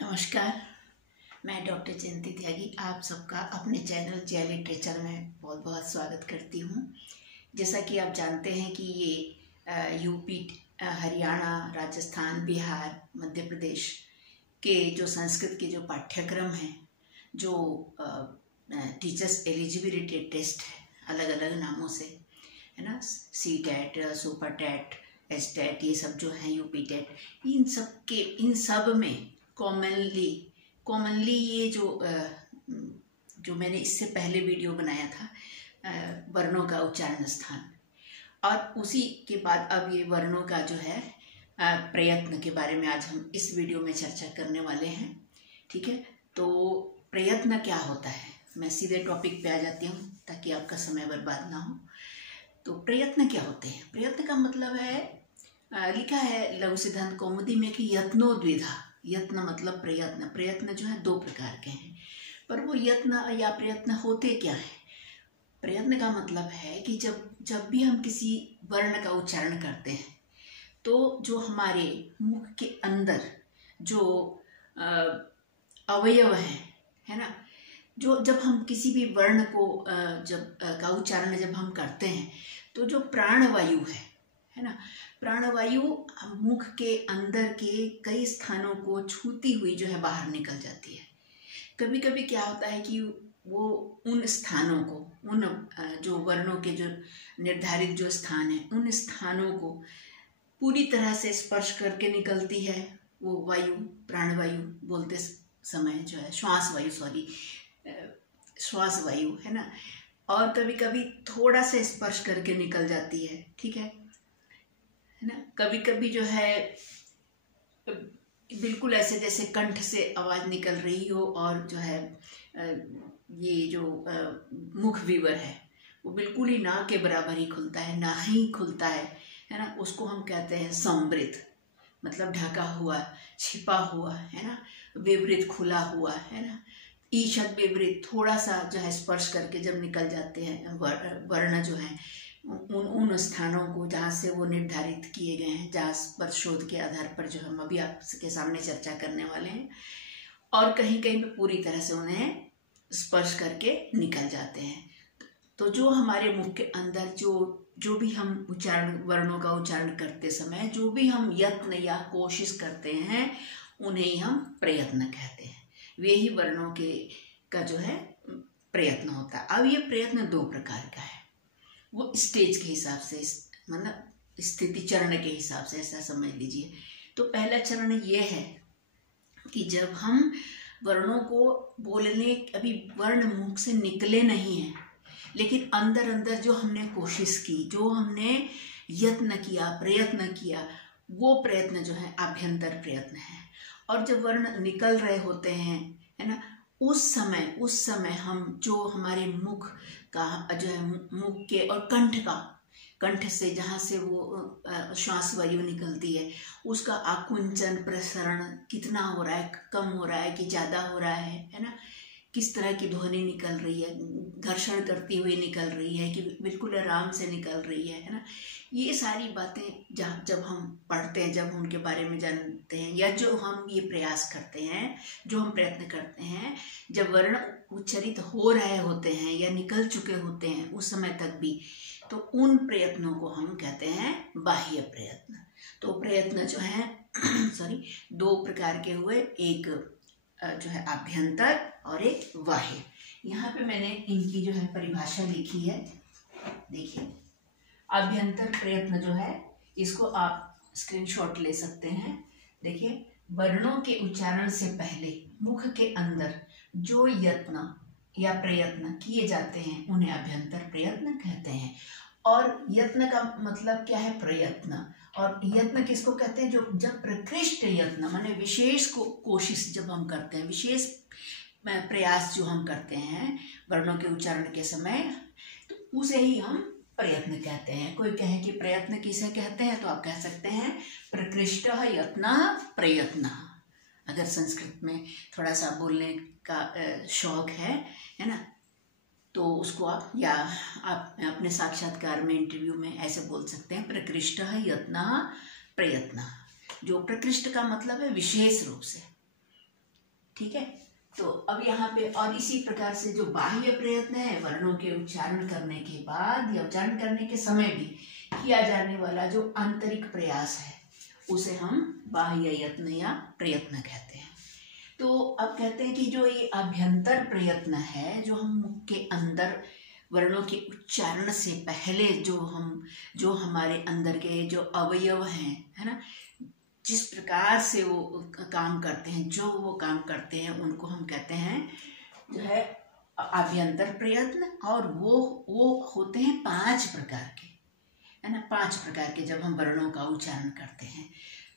नमस्कार। मैं डॉक्टर जयंती त्यागी आप सबका अपने चैनल जय लिटरेचर में बहुत बहुत स्वागत करती हूँ। जैसा कि आप जानते हैं कि ये यूपी, हरियाणा, राजस्थान, बिहार, मध्य प्रदेश के जो संस्कृत के जो पाठ्यक्रम हैं, जो टीचर्स एलिजिबिलिटी टेस्ट है अलग अलग नामों से, है ना, CTET, सुपर टेट, STET, ये सब जो हैं, UP टेट, इन सब में कॉमनली ये जो मैंने इससे पहले वीडियो बनाया था वर्णों का उच्चारण स्थान, और उसी के बाद अब ये वर्णों का जो है प्रयत्न के बारे में आज हम इस वीडियो में चर्चा करने वाले हैं। ठीक है, तो प्रयत्न क्या होता है, मैं सीधे टॉपिक पे आ जाती हूँ ताकि आपका समय बर्बाद ना हो। तो प्रयत्न क्या होते हैं? प्रयत्न का मतलब है, लिखा है लघु सिद्धांत कौमुदी में कि यत्नोद्विधा। यत्न मतलब प्रयत्न। प्रयत्न जो है दो प्रकार के हैं, पर वो यत्न या प्रयत्न होते क्या है? प्रयत्न का मतलब है कि जब भी हम किसी वर्ण का उच्चारण करते हैं तो जो हमारे मुख के अंदर जो अवयव है ना, जो जब हम किसी भी वर्ण को का उच्चारण जब हम करते हैं तो जो प्राणवायु है ना, प्राणवायु मुख के अंदर के कई स्थानों को छूती हुई जो है बाहर निकल जाती है। कभी कभी क्या होता है कि वो उन स्थानों को, उन जो वर्णों के जो निर्धारित जो स्थान है, उन स्थानों को पूरी तरह से स्पर्श करके निकलती है वो वायु, प्राणवायु बोलते समय जो है, श्वास वायु है ना। और कभी कभी थोड़ा सा स्पर्श करके निकल जाती है, ठीक है ना। कभी कभी जो है बिल्कुल ऐसे जैसे कंठ से आवाज निकल रही हो, और जो है ये जो मुख विवर है वो बिल्कुल ही ना के बराबर ही खुलता है, ना ही खुलता है ना। उसको हम कहते हैं संवृत, मतलब ढका हुआ, छिपा हुआ, है ना। विवृत खुला हुआ, है ना। ईषद विवृत थोड़ा सा जो है स्पर्श करके जब निकल जाते हैं वर्ण जो है उन स्थानों को जहाँ से वो निर्धारित किए गए हैं, जहाँ पर शोध के आधार पर जो हम अभी आपके सामने चर्चा करने वाले हैं, और कहीं कहीं पे पूरी तरह से उन्हें स्पर्श करके निकल जाते हैं। तो जो हमारे मुख के अंदर जो भी हम वर्णों का उच्चारण करते समय जो भी हम यत्न या कोशिश करते हैं उन्हें ही हम प्रयत्न कहते हैं। वे ही वर्णों का जो है प्रयत्न होता है। अब ये प्रयत्न दो प्रकार का है, वो स्टेज के हिसाब से, मतलब स्थिति चरण के हिसाब से, ऐसा समझ लीजिए। तो पहला चरण ये है कि जब हम वर्णों को बोलने, अभी वर्ण मुख से निकले नहीं हैं लेकिन अंदर अंदर जो हमने कोशिश की, जो हमने यत्न किया, प्रयत्न किया, वो प्रयत्न जो है आभ्यंतर प्रयत्न है। और जब वर्ण निकल रहे होते हैं, है ना, उस समय हम जो हमारे मुख का जो है, मुख के और कंठ से जहाँ से वो श्वास वायु निकलती है, उसका आकुंचन, प्रसरण कितना हो रहा है, कम हो रहा है कि ज़्यादा हो रहा है ना, किस तरह की ध्वनि निकल रही है, घर्षण करती हुई निकल रही है कि बिल्कुल आराम से निकल रही है ना। ये सारी बातें जब हम पढ़ते हैं, जब उनके बारे में जानते हैं, या जो हम ये प्रयास करते हैं, जो हम प्रयत्न करते हैं, जब वर्ण उच्चारित हो रहे होते हैं या निकल चुके होते हैं उस समय तक भी, तो उन प्रयत्नों को हम कहते हैं बाह्य प्रयत्न। तो प्रयत्न जो है दो प्रकार के हुए, एक जो है आभ्यंतर और एक बाह्य। यहाँ पे मैंने इनकी जो है परिभाषा लिखी है, देखिए। आभ्यंतर प्रयत्न जो है, इसको आप स्क्रीनशॉट ले सकते हैं। देखिए, वर्णों के उच्चारण से पहले मुख के अंदर जो यत्न या प्रयत्न किए जाते हैं उन्हें आभ्यंतर प्रयत्न कहते हैं। और यत्न का मतलब क्या है? प्रयत्न। और यत्न किसको कहते हैं? जो जब प्रकृष्ट यत्न, माने विशेष कोशिश जब हम करते हैं, विशेष प्रयास जो हम करते हैं वर्णों के उच्चारण के समय, तो उसे ही हम प्रयत्न कहते हैं। कोई कहे कि प्रयत्न किसे कहते हैं, तो आप कह सकते हैं प्रकृष्ट यत्न प्रयत्न। अगर संस्कृत में थोड़ा सा बोलने का शौक है ना, तो उसको आप अपने साक्षात्कार में, इंटरव्यू में ऐसे बोल सकते हैं, प्रकृष्ट यत्न प्रयत्न। जो प्रकृष्ट का मतलब है विशेष रूप से, ठीक है। तो अब यहाँ पे और इसी प्रकार से जो बाह्य प्रयत्न है, वर्णों के उच्चारण करने के बाद या उच्चारण करने के समय भी किया जाने वाला जो आंतरिक प्रयास है, उसे हम बाह्य यत्न या प्रयत्न कहते हैं। तो अब कहते हैं कि जो ये अभ्यंतर प्रयत्न है, जो हम मुख के अंदर वर्णों के उच्चारण से पहले जो हमारे अंदर के जो अवयव हैं, है ना, जिस प्रकार से वो काम करते हैं, जो वो काम करते हैं, उनको हम कहते हैं जो है आभ्यंतर प्रयत्न। और वो होते हैं 5 प्रकार के, है ना, 5 प्रकार के जब हम वर्णों का उच्चारण करते हैं।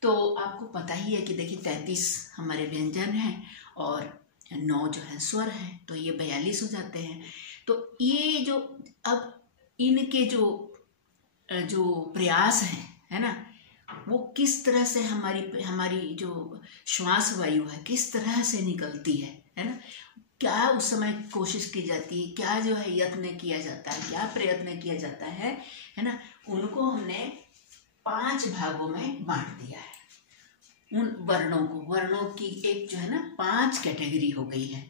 तो आपको पता ही है कि देखिए 33 हमारे व्यंजन हैं और 9 जो है स्वर हैं, तो ये 42 हो जाते हैं। तो ये जो अब इनके जो प्रयास हैं, है ना, वो किस तरह से हमारी जो श्वास वायु है किस तरह से निकलती है ना, क्या उस समय कोशिश की जाती है, क्या जो है यत्न किया जाता है, क्या प्रयत्न किया जाता है ना, उनको हमने 5 भागों में बांट दिया है। उन वर्णों की एक जो है ना 5 कैटेगरी हो गई है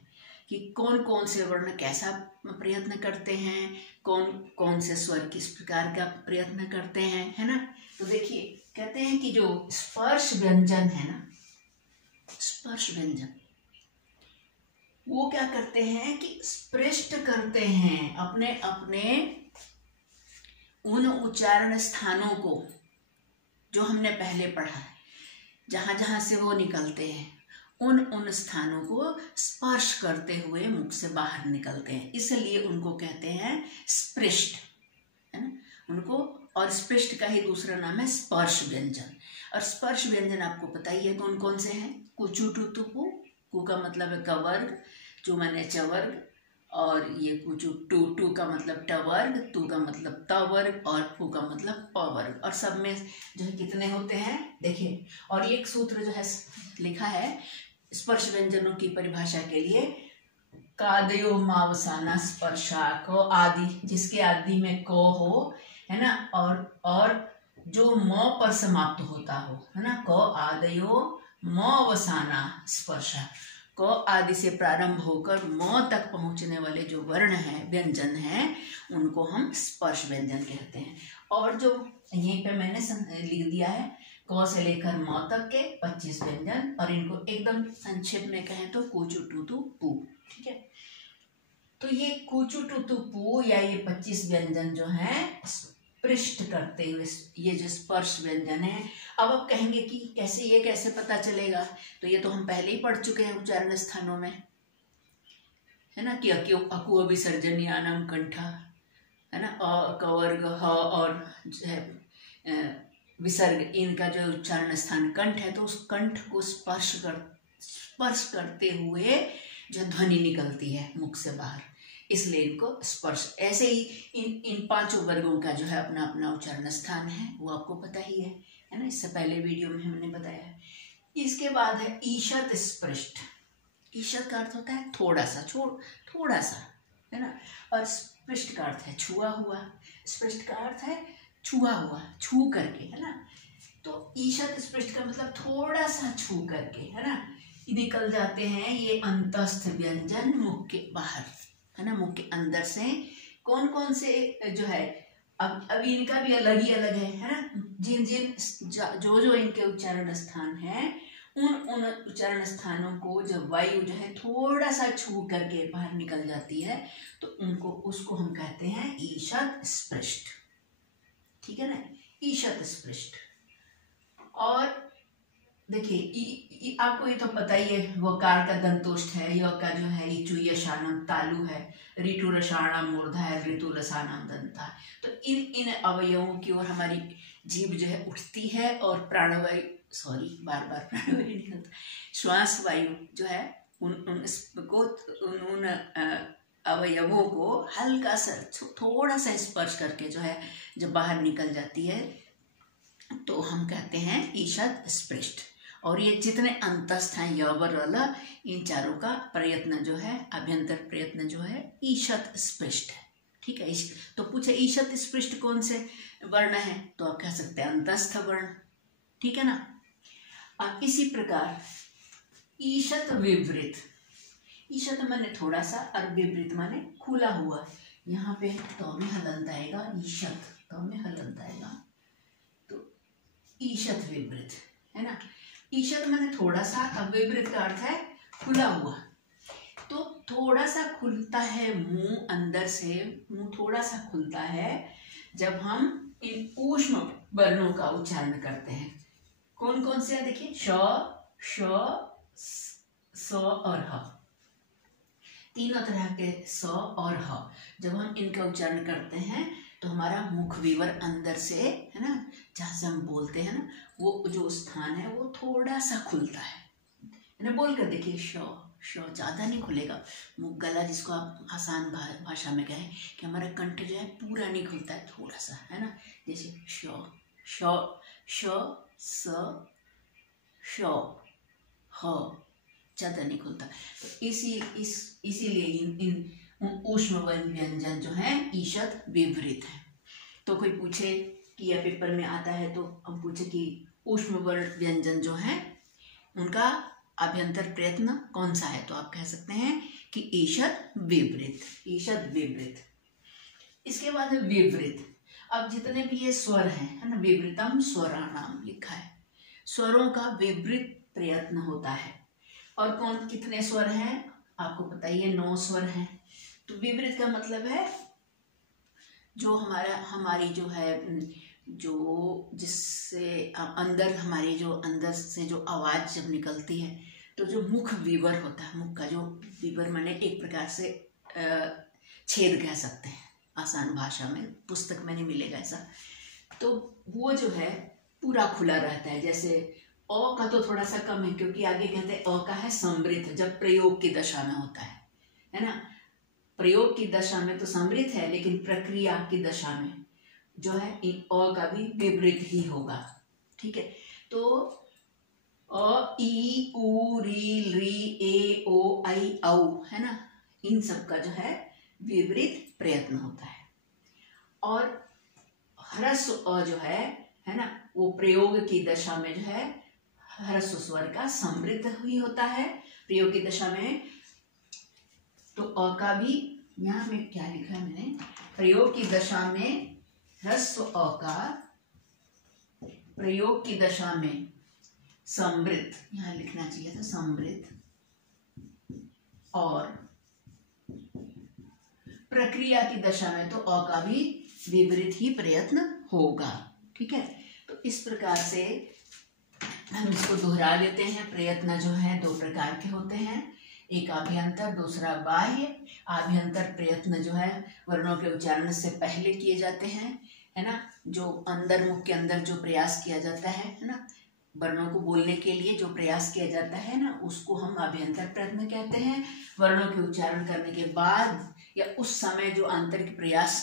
कि कौन कौन से वर्ण कैसा प्रयत्न करते हैं, कौन कौन से स्वर किस प्रकार का प्रयत्न करते हैं, है ना। तो देखिए कहते हैं कि जो स्पर्श व्यंजन है ना, स्पर्श व्यंजन वो क्या करते हैं कि स्पृष्ट करते हैं अपने अपने उन उच्चारण स्थानों को जो हमने पहले पढ़ा है, जहां जहां से वो निकलते हैं उन स्थानों को स्पर्श करते हुए मुख से बाहर निकलते हैं, इसलिए उनको कहते हैं स्पृष्ट, है ना उनको। और स्पृष्ट का ही दूसरा नाम है स्पर्श व्यंजन। और स्पर्श व्यंजन आपको पता ही है कौन कौन से हैं। कुचु टू तु पु, कु का मतलब है कवर्ग, चु माने चवर्ग, और ये कुचु टू का मतलब टवर्ग, तू का मतलब तवर्ग, और पु का मतलब पवर्ग। और सब में जो है कितने होते हैं देखिए। और एक सूत्र जो है लिखा है स्पर्श व्यंजनों की परिभाषा के लिए, कादयो मावसाना स्पर्शा, को आदि, जिसके आदि में को हो, है ना, और जो म पर समाप्त होता हो, है ना, को आदयो मवसाना स्पर्शा, को आदि से प्रारंभ होकर म तक पहुंचने वाले जो वर्ण हैं, व्यंजन हैं, उनको हम स्पर्श व्यंजन कहते हैं। और जो यहीं पे मैंने लिख दिया है क से लेकर म तक के 25 व्यंजन, और इनको एकदम संक्षेप में कहें तो कुचु टू तु पु, ठीक है। तो ये कुचु टू तु पु या ये 25 व्यंजन जो हैं स्पृष्ट करते हुए, ये जो स्पर्श व्यंजन है। अब आप कहेंगे कि कैसे पता चलेगा, तो ये तो हम पहले ही पढ़ चुके हैं उच्चारण स्थानों में, है ना, कि अकु विसर्जनीयानाम कंठा, है ना, अ कवर्ग ह और जो है विसर्ग, इनका जो उच्चारण स्थान कंठ है, तो उस कंठ को स्पर्श करते हुए जो ध्वनि निकलती है मुख से बाहर, इसलिए इनको स्पर्श। ऐसे ही इन 5 वर्गों का जो है अपना अपना उच्चारण स्थान है, वो आपको पता ही है ना, इससे पहले वीडियो में हमने बताया है। इसके बाद है ईशत स्पृष्ट। ईशत का अर्थ होता है थोड़ा सा, थोड़ा सा, है ना, और स्पृष्ट का अर्थ है छुआ हुआ। स्पृष्ट का अर्थ है छुआ हुआ, छू करके, है ना। तो ईशत स्पृष्ट का मतलब थोड़ा सा छू करके, है ना, निकल जाते हैं ये अंतस्थ व्यंजन मुख के बाहर, है ना, मुख के अंदर से। कौन कौन से जो है, अब इनका भी अलग ही अलग है ना, जिन जो इनके उच्चारण स्थान हैं, उन उच्चारण स्थानों को जब वायु जो है थोड़ा सा छू करके बाहर निकल जाती है, तो उसको हम कहते हैं ईशत स्पृष्ट, ठीक है ना, ईशत स्पृष्ट। और देखिए आपको ये तो पता ही है, वकार का दंतोष्ठ है, य का जो है ऋचु यशानम तालु है, ऋतु रसाणाम मूर्धा है, ऋतु रसानाम दंता। तो इन अवयवों की ओर हमारी जीभ जो है उठती है, और प्राणवायु, बार प्राणवायु निकलता, श्वास वायु जो है उन अवयवों को हल्का सा थोड़ा सा स्पर्श करके जो है जब बाहर निकल जाती है, तो हम कहते हैं ईशत स्पृष्ट। और ये जितने अंतस्थ हैं यवर वाला, इन चारों का प्रयत्न जो है, अभ्यंतर प्रयत्न जो है ईशत स्पृष्ट है, ठीक है। तो पूछे ईशत स्पृष्ट कौन से वर्ण है, तो आप कह सकते हैं अंतस्थ वर्ण, ठीक है ना। अब इसी प्रकार ईशत विवृत, ईशत माने थोड़ा सा और विवृत माने खुला हुआ। यहाँ पे तो में हलंत आएगा, ईशत तो में हलंत आएगा, तो ईशत विवृत है ना। ईशत माने थोड़ा सा, अब विवृत का अर्थ है खुला हुआ। तो थोड़ा सा खुलता है मुंह, अंदर से मुंह थोड़ा सा खुलता है जब हम इन ऊष्म वर्णों का उच्चारण करते हैं। कौन कौन से हैं देखिए, श, श, स और ह, तीनों तरह के स और ह जब हम इनका उच्चारण करते हैं तो हमारा मुख विवर अंदर से, है ना, जहाँ से हम बोलते हैं ना, वो जो स्थान है वो थोड़ा सा खुलता है ना। बोल कर देखिए, श ज़्यादा नहीं खुलेगा मुख, गला जिसको आप आसान भाषा में कहें कि हमारा कंठ जो है पूरा नहीं खुलता है, थोड़ा सा, है ना। जैसे श, श, श, स, श, ह, ज़्यादा नहीं खुलता। तो इसीलिए इन ऊष्म व्यंजन जो है ईशत विवृत है। तो कोई पूछे कि यह पेपर में आता है तो हम पूछे कि ऊष्म वर्ण व्यंजन जो है उनका अभ्यंतर प्रयत्न कौन सा है, तो आप कह सकते हैं कि ईशत विवृत, ईशत विवृत। इसके बाद है विवृत। अब जितने भी ये स्वर हैं, है ना, विवृतम स्वराणाम लिखा है, स्वरों का विवृत प्रयत्न होता है। और कौन कितने स्वर हैं आपको पता ही है, 9 स्वर हैं। तो विवृत का मतलब है जो हमारी जो है, जो जिससे अंदर, हमारी जो अंदर से जो आवाज जब निकलती है तो जो मुख विवर होता है, मुख का जो विवर माने एक प्रकार से छेद कह सकते हैं आसान भाषा में, पुस्तक में नहीं मिलेगा ऐसा। तो वो जो है पूरा खुला रहता है। जैसे अ का तो थोड़ा सा कम है, क्योंकि आगे कहते हैं अ का है समृद्ध, जब प्रयोग की दशा में होता है ना। प्रयोग की दशा में तो समृद्ध है, लेकिन प्रक्रिया की दशा में जो है अ का भी विपरीत ही होगा। ठीक है, तो अ, ई, उ, री, री, ए, ओ, आई, औ, है ना, इन सब का जो है विपरीत प्रयत्न होता है। और ह्रस्व अ जो है ना, वो प्रयोग की दशा में जो है ह्रस्व स्वर का समृद्ध ही होता है प्रयोग की दशा में। तो अ का भी यहाँ में क्या लिखा है मैंने, प्रयोग की दशा में ह्रस्व अ का प्रयोग की दशा में समृद्ध, यहाँ लिखना चाहिए था समृद्ध, और प्रक्रिया की दशा में तो अ का भी विपरीत ही प्रयत्न होगा। ठीक है, तो इस प्रकार से हम इसको दोहरा लेते हैं। प्रयत्न जो है 2 प्रकार के होते हैं, एक आभ्यंतर, दूसरा बाह्य। आभ्यंतर प्रयत्न जो है वर्णों के उच्चारण से पहले किए जाते हैं, है ना, जो अंदर, मुख के अंदर जो प्रयास किया जाता है ना, वर्णों को बोलने के लिए जो प्रयास किया जाता है ना, उसको हम आभ्यंतर प्रयत्न कहते हैं। वर्णों के उच्चारण करने के बाद या उस समय जो आंतरिक प्रयास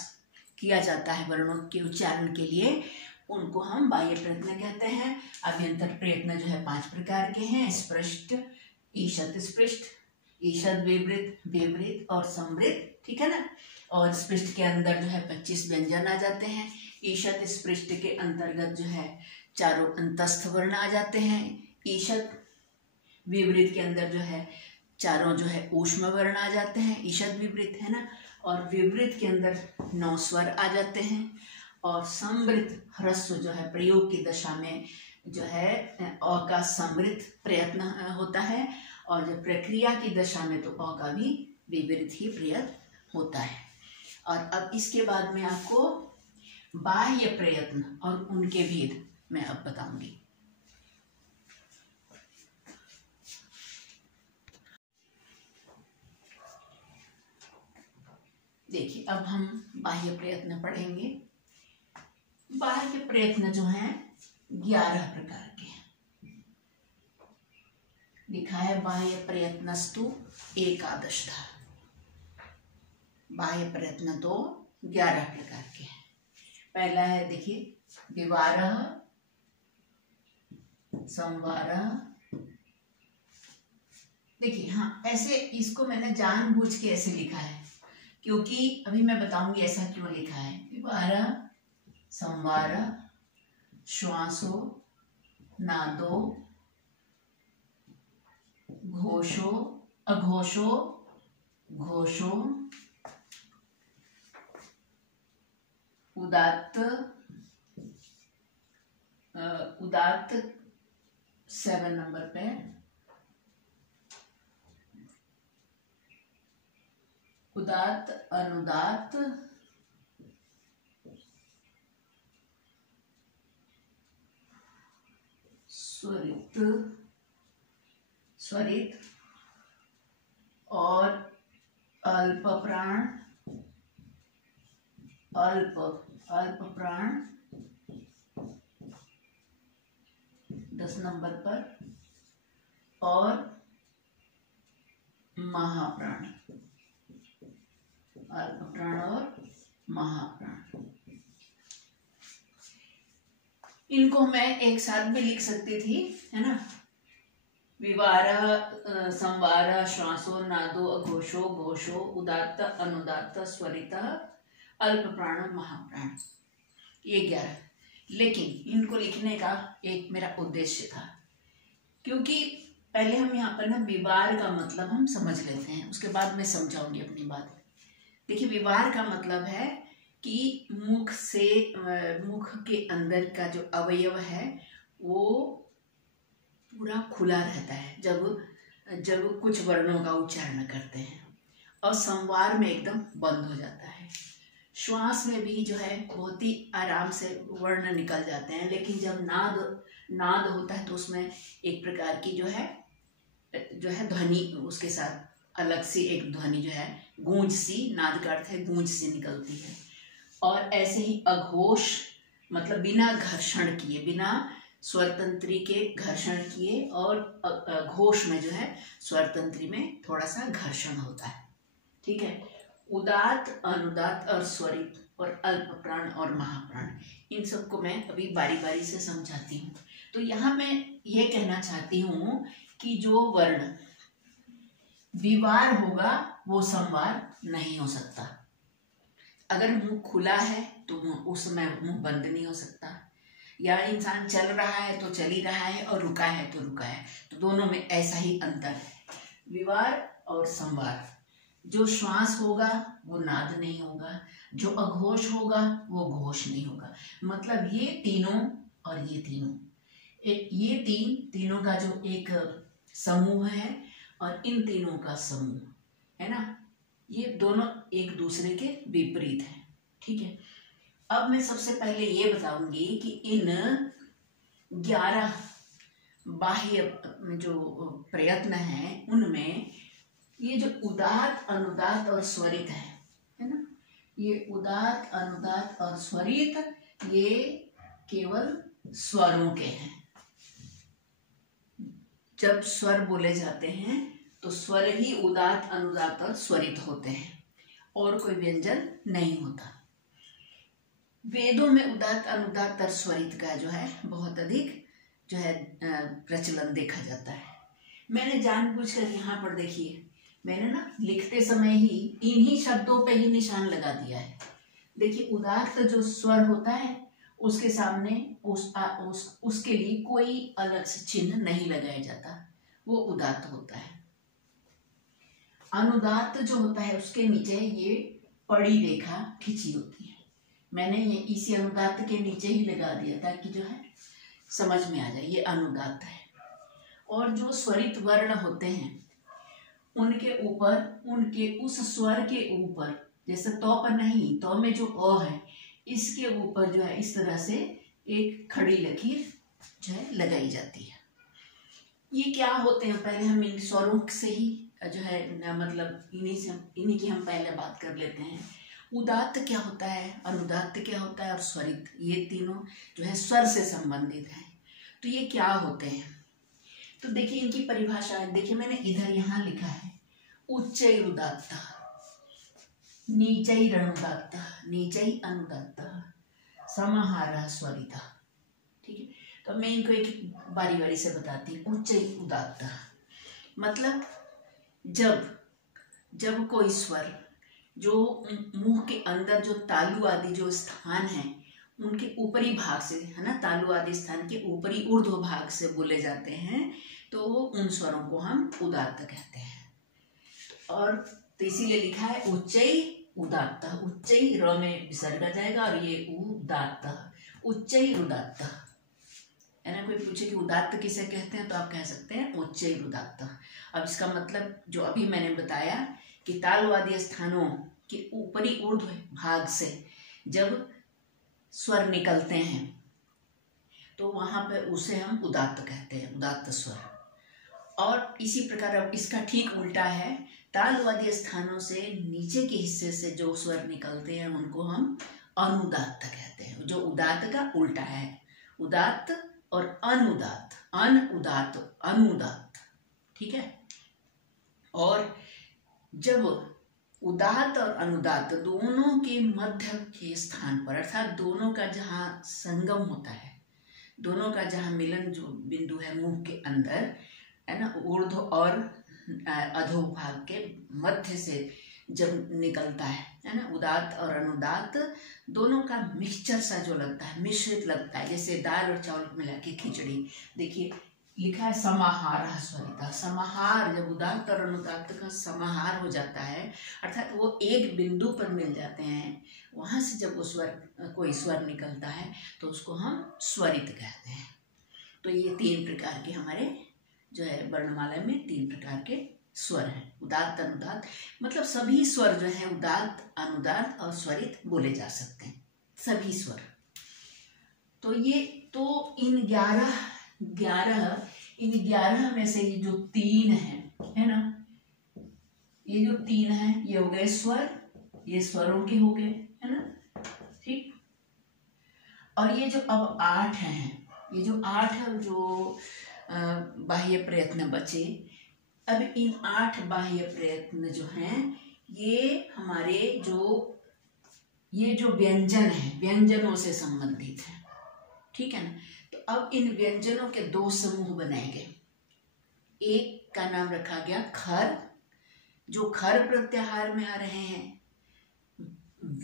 किया जाता है वर्णों के उच्चारण के लिए, उनको हम बाह्य प्रयत्न कहते हैं। अभ्यंतर प्रयत्न जो है 5 प्रकार के हैं, स्पृष्ट, ईशत स्पृष्ट, ईशत विवृत, विवृत और समृद्ध। ठीक है ना, और स्पृष्ट के अंदर जो है 25 व्यंजन आ जाते हैं। ईशत स्पृष्ट के अंतर्गत जो है 4 अंतस्थ वर्ण आ जाते हैं। ईशत विवृत के अंदर जो है 4 जो है ऊष्म वर्ण आ जाते हैं, ईशत विवृत, है ना, और विवृत के अंदर 9 स्वर आ जाते हैं। और समृद्ध ह्रस्व जो है प्रयोग की दशा में जो है अ का समृद्ध प्रयत्न होता है, और जब प्रक्रिया की दशा में तो अ का भी विपरीत ही प्रयत्न होता है। और अब इसके बाद में आपको बाह्य प्रयत्न और उनके भेद मैं अब बताऊंगी। देखिए, अब हम बाह्य प्रयत्न पढ़ेंगे। बाह्य प्रयत्न जो हैं 11 प्रकार के हैं। लिखा है बाह्य प्रयत्नस्तु एकादशधा। बाह्य प्रयत्न तो 11 प्रकार के हैं। पहला है देखिए, विवारः, संवारः। देखिए, हाँ, ऐसे इसको मैंने जानबूझ के ऐसे लिखा है, क्योंकि अभी मैं बताऊंगी ऐसा क्यों लिखा है। विवारः, संवारः, श्वासो, नादो, घोषो, अघोषो, घोषो, उदात्त, उदात्त 7 नंबर पे, उदात्त, अनुदात्त, स्वरित, स्वरित और अल्प प्राण, अल्प, अल्प प्राण 10 नंबर पर, और महाप्राण, अल्प प्राण और महाप्राण। इनको मैं एक साथ भी लिख सकती थी, है ना। विवार, संवार, श्वासो, नादो, अघोषो, घोषो, उदात्त, अनुदात्त, स्वरित, अल्प प्राण, महाप्राण, ये 11। लेकिन इनको लिखने का एक मेरा उद्देश्य था, क्योंकि पहले हम यहाँ पर ना विवार का मतलब हम समझ लेते हैं, उसके बाद मैं समझाऊंगी अपनी बात। देखिए, विवार का मतलब है कि मुख से, मुख के अंदर का जो अवयव है वो पूरा खुला रहता है जब कुछ वर्णों का उच्चारण करते हैं, और संवार में एकदम बंद हो जाता है। श्वास में भी जो है बहुत ही आराम से वर्ण निकल जाते हैं, लेकिन जब नाद होता है तो उसमें एक प्रकार की जो है ध्वनि उसके साथ अलग सी एक ध्वनि जो है गूंज सी, नाद का अर्थ है गूंज सी निकलती है। और ऐसे ही अघोष मतलब बिना घर्षण किए, बिना स्वरतंत्री के घर्षण किए, और घोष में जो है स्वरतंत्री में थोड़ा सा घर्षण होता है, ठीक है। उदात्त, अनुदात्त और स्वरित और अल्प प्राण और महाप्राण, इन सबको मैं अभी बारी बारी से समझाती हूँ। तो यहाँ मैं ये कहना चाहती हूँ कि जो वर्ण विवार होगा वो संवार नहीं हो सकता। अगर मुंह खुला है तो उस समय मुंह बंद नहीं हो सकता, या इंसान चल रहा है तो चल ही रहा है, और रुका है तो रुका है, तो दोनों में ऐसा ही अंतर है, विवार और संवार। जो श्वास होगा वो नाद नहीं होगा, जो अघोष होगा वो घोष नहीं होगा। मतलब ये तीनों और ये तीनों, ये तीनों का जो एक समूह है और इन तीनों का समूह है ना, ये दोनों एक दूसरे के विपरीत हैं, ठीक है। अब मैं सबसे पहले ये बताऊंगी कि इन 11 बाह्य जो प्रयत्न हैं उनमें ये जो उदात्त, अनुदात्त और स्वरित है ना, ये उदात्त, अनुदात्त और स्वरित ये केवल स्वरों के हैं। जब स्वर बोले जाते हैं तो स्वर ही उदात्त, अनुदात्त और स्वरित होते हैं, और कोई व्यंजन नहीं होता। वेदों में उदात्त, अनुदात्त और स्वरित का जो है बहुत अधिक जो है प्रचलन देखा जाता है। मैंने जानबूझकर यहाँ पर देखिए, मैंने ना लिखते समय ही इन्हीं शब्दों पे ही निशान लगा दिया है। देखिए, उदात्त जो स्वर होता है उसके सामने उसके लिए कोई अलग से चिन्ह नहीं लगाया जाता, वो उदात्त होता है। अनुदात्त जो होता है उसके नीचे ये पड़ी रेखा खिंची होती है, मैंने ये इसी अनुदात्त के नीचे ही लगा दिया ताकि जो है समझ में आ जाए, ये अनुदात्त है। और जो स्वरित वर्ण होते हैं उनके ऊपर, उनके उस स्वर के ऊपर, जैसे तो पर नहीं, तो में जो अ है इसके ऊपर जो है इस तरह से एक खड़ी लकीर जो है लगाई जाती है। ये क्या होते हैं, पहले हम इन स्वरों से ही जो है मतलब इन्हीं की हम पहले बात कर लेते हैं। उदात्त क्या होता है, अनुदात्त क्या होता है, और स्वरित, ये तीनों जो है स्वर से संबंधित हैं। तो ये क्या होते हैं, तो देखिए इनकी परिभाषा है। देखिए मैंने इधर यहाँ लिखा है उच्चै उदात्त, नीचै रणुदात्त, नीचै अनुदात्त, समाहारः स्वरितः, ठीक है। तो मैं इनको एक बारी बारी से बताती हूँ। उच्चै उदात्त मतलब जब कोई स्वर जो मुंह के अंदर जो तालु आदि जो स्थान है उनके ऊपरी भाग से, है ना, तालु आदि स्थान के ऊपरी ऊर्ध्व भाग से बोले जाते हैं, तो उन स्वरों को हम उदात्त कहते हैं। और तो इसीलिए लिखा है उच्चई उदात्त, उच्चई र में विसर्ग आ जाएगा और ये उदात्त, उच्चई उदात्त है ना। कोई पूछे कि उदात्त किसे कहते हैं तो आप कह सकते हैं उच्चई उदात्त। अब इसका मतलब जो अभी मैंने बताया कि तालवादी स्थानों के ऊपरी ऊर्ध्व भाग से जब स्वर निकलते हैं तो वहां पर उसे हम उदात्त कहते हैं, उदात्त स्वर। और इसी प्रकार अब इसका ठीक उल्टा है, तालवादी स्थानों से नीचे के हिस्से से जो स्वर निकलते हैं उनको हम अनुदात्त कहते हैं, जो उदात्त का उल्टा है। उदात्त और अनुदात्त, अनुदात्त, अनुदात्त, ठीक है। और जब उदात्त और अनुदात्त दोनों के मध्य के स्थान पर, अर्थात दोनों का जहाँ संगम होता है, दोनों का जहाँ मिलन जो बिंदु है मुंह के अंदर है ना, ऊर्ध्व और अधोभाग के मध्य से जब निकलता है ना, उदात्त और अनुदात्त दोनों का मिक्सचर सा जो लगता है, मिश्रित लगता है, जैसे दाल और चावल मिला के खिचड़ी। देखिए लिखा है समाहार स्वरिता, समाहार, जब उदात्त और अनुदात्त का समाहार हो जाता है अर्थात वो एक बिंदु पर मिल जाते हैं, वहां से जब वो स्वर, कोई स्वर निकलता है तो उसको हम स्वरित कहते हैं। तो ये 3 प्रकार के हमारे जो है वर्णमाला में 3 प्रकार के स्वर हैं, उदात्त अनुदात्त, मतलब सभी स्वर जो हैं उदात्त अनुदात्त और स्वरित बोले जा सकते हैं, सभी स्वर। तो ये तो इन 11 में से ये जो 3 है ना, ये जो 3 हैं ये हो गए स्वर, ये स्वरों के हो गए है ना, ठीक। और ये जो अब 8 हैं, ये जो 8 है जो बाह्य प्रयत्न बचे, अब इन 8 बाह्य प्रयत्न जो हैं ये हमारे ये जो व्यंजन है, व्यंजनों से संबंधित है, ठीक है ना। तो अब इन व्यंजनों के 2 समूह बनाए गए, एक का नाम रखा गया खर, जो खर प्रत्याहार में आ रहे हैं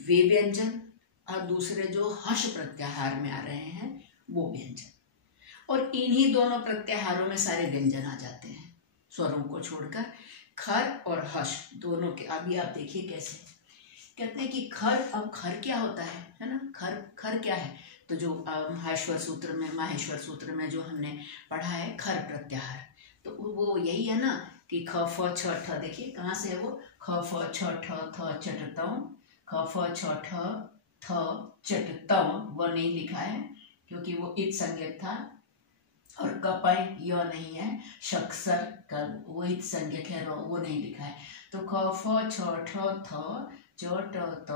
वे व्यंजन, और दूसरे जो हर्ष प्रत्याहार में आ रहे हैं वो व्यंजन। और इन्हीं दोनों प्रत्याहारों में सारे व्यंजन आ जाते हैं स्वरों को छोड़कर, खर और हर्ष दोनों के। अभी आप देखिए कैसे कहते हैं कि खर, अब खर क्या होता है ना, खर क्या है, तो जो माहेश्वर सूत्र में जो हमने पढ़ा है खर प्रत्याहार, तो वो यही है ना कि ख फ छ ठ, देखिए कहाँ से है वो, ख फ छ ठ थ चटतौ, ख फ छ ठ थ चटतौ, वो नहीं लिखा है क्योंकि वो इत संज्ञक था, और कपय यह नहीं है, शक्सर का वो इत संज्ञक है, वो नहीं लिखा है। तो ख फ छ ठ थ च ट त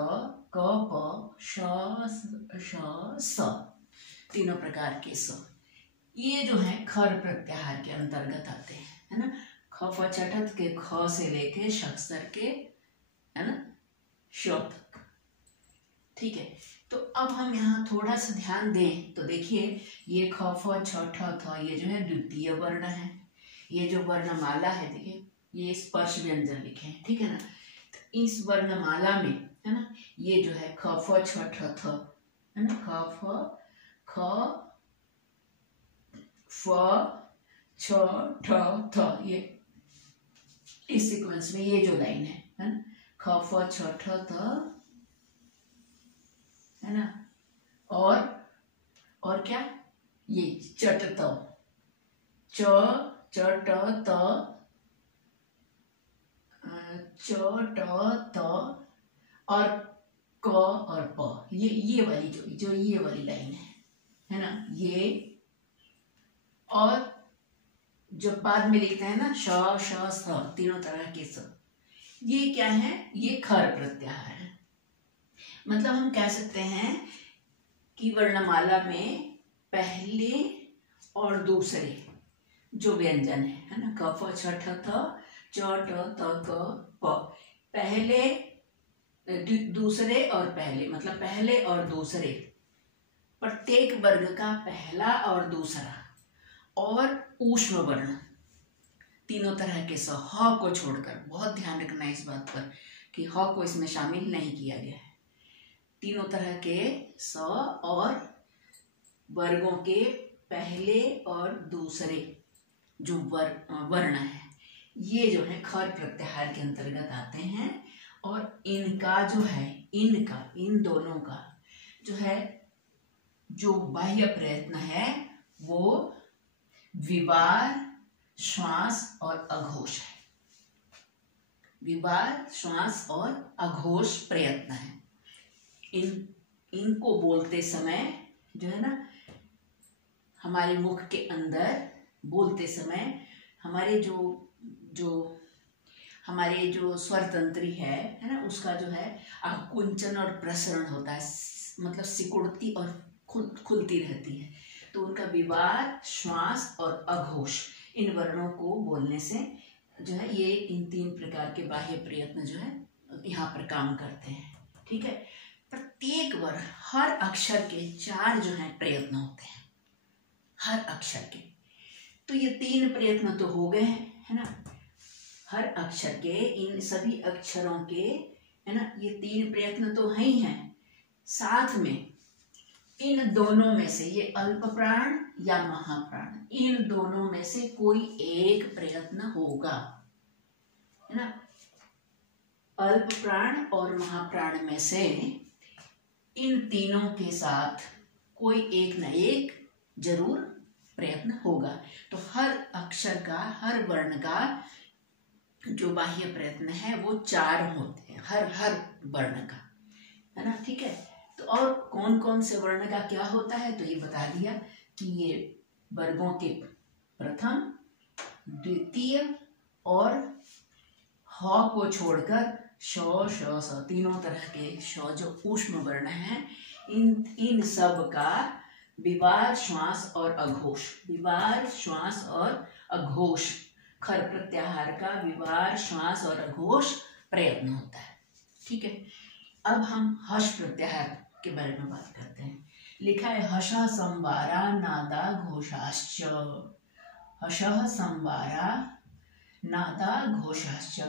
क प श स, तीनों प्रकार के स ये जो है खर प्रत्याहार के अंतर्गत आते हैं, है ना। ख फ चटत के ख से लेके शक्सर के है ना श तक, ठीक है। तो अब हम यहाँ थोड़ा सा ध्यान दें तो देखिए ये ख फ छ ठ थ ये जो है द्वितीय वर्ण है, ये जो वर्णमाला है देखिए ये स्पर्श व्यंजन लिखे हैं, ठीक है ना। तो इस वर्णमाला में है ना ये जो है ख फ छ ठ थ है ना, ख फ छ ठ थ, ये इस सीक्वेंस में ये जो लाइन है ना, ख फ छ ठ थ है ना, और क्या ये चट त, च चट त च ट त और क और प, ये वाली जो ये वाली लाइन है ना, ये। और जो बाद में लिखते हैं ना श श स, तीनों तरह के स, ये क्या है, ये खर प्रत्याहार है। मतलब हम कह सकते हैं कि वर्णमाला में पहले और दूसरे जो व्यंजन है ना, क फ छ ठ थ च ट त क प, पहले दूसरे और पहले, मतलब पहले और दूसरे, प्रत्येक वर्ग का पहला और दूसरा और ऊष्म वर्ण, तीनों तरह के स, ह को छोड़कर, बहुत ध्यान रखना है इस बात पर कि ह को इसमें शामिल नहीं किया गया है। तीनों तरह के स और वर्गों के पहले और दूसरे जो वर्ण है ये जो है खर प्रत्याहार के अंतर्गत आते हैं। और इनका जो है इन दोनों का जो है जो बाह्य प्रयत्न है वो विवार, श्वास और अघोष है। विवार, श्वास और अघोष प्रयत्न है। इनको बोलते समय जो है ना हमारे मुख के अंदर बोलते समय हमारे जो स्वर तंत्री है ना उसका जो है आकुंचन और प्रसरण होता है, मतलब सिकुड़ती और खुलती रहती है। तो उनका विवार, श्वास और अघोष इन वर्णों को बोलने से जो है ये इन 3 प्रकार के बाह्य प्रयत्न जो है यहाँ पर काम करते हैं। ठीक है, प्रत्येक वर्ण हर अक्षर के 4 जो है प्रयत्न होते हैं हर अक्षर के। तो ये 3 प्रयत्न तो हो गए हैं, है ना, हर अक्षर के, इन सभी अक्षरों के, है ना, ये 3 प्रयत्न तो है ही हैं। साथ में इन दोनों में से ये अल्प प्राण या महाप्राण, इन दोनों में से कोई एक प्रयत्न होगा, है ना। अल्प प्राण और महाप्राण में से इन तीनों के साथ कोई एक न एक जरूर प्रयत्न होगा। तो हर अक्षर का, हर वर्ण का जो बाह्य प्रयत्न है वो 4 होते हैं हर वर्ण का, है ना। ठीक है, तो और कौन कौन से वर्ण का क्या होता है तो ये बता दिया कि ये वर्गों के प्रथम, द्वितीय और ह को छोड़कर श, श, स तीनों तरह के श जो ऊष्म वर्ण हैं, इन सब का विवार, श्वास और अघोष, विवार, श्वास और अघोष, खर प्रत्याहार का विवार, श्वास और अघोष प्रयत्न होता है। ठीक है, अब हम हर्ष प्रत्याहार के बारे में बात करते हैं। लिखा है हषः संवारा नादा घोषाश्च, हषः संवारा नादा घोषाश्च।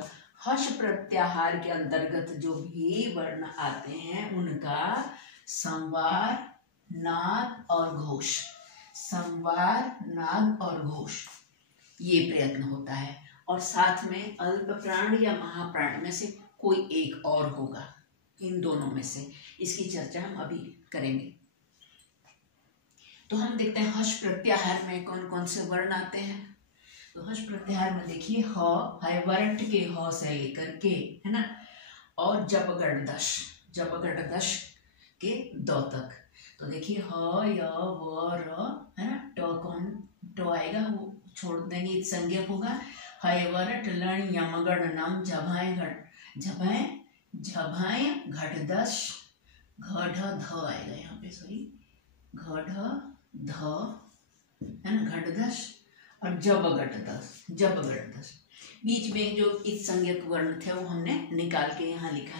हर्ष प्रत्याहार के अंतर्गत जो भी वर्ण आते हैं उनका संवार, नाद और घोष, संवार, नाद और घोष ये प्रयत्न होता है। और साथ में अल्प प्राण या महाप्राण में से कोई एक और होगा इन दोनों में से, इसकी चर्चा हम अभी करेंगे। तो हम देखते हैं हर्ष प्रत्याहार में कौन कौन से वर्ण आते हैं। तो हर्ष प्रत्याहार में देखिए हयवरट के ह से लेकर के, है ना, और जपगढ़दश, जपगढ़दश के द तक। तो देखिए ह, य, व, र, है ना, ट आएगा वो छोड़ देंगे, संज्ञक होगा। हयवरट लण यमगढ़ नम झभाए घटदश, घ ढ ध आएगा यहाँ पे, सॉरी, घ ढ ध, है ना, घटदश और जबगढ़दश। बीच में जो इस संज्ञक वर्ण थे वो हमने निकाल के यहाँ लिखा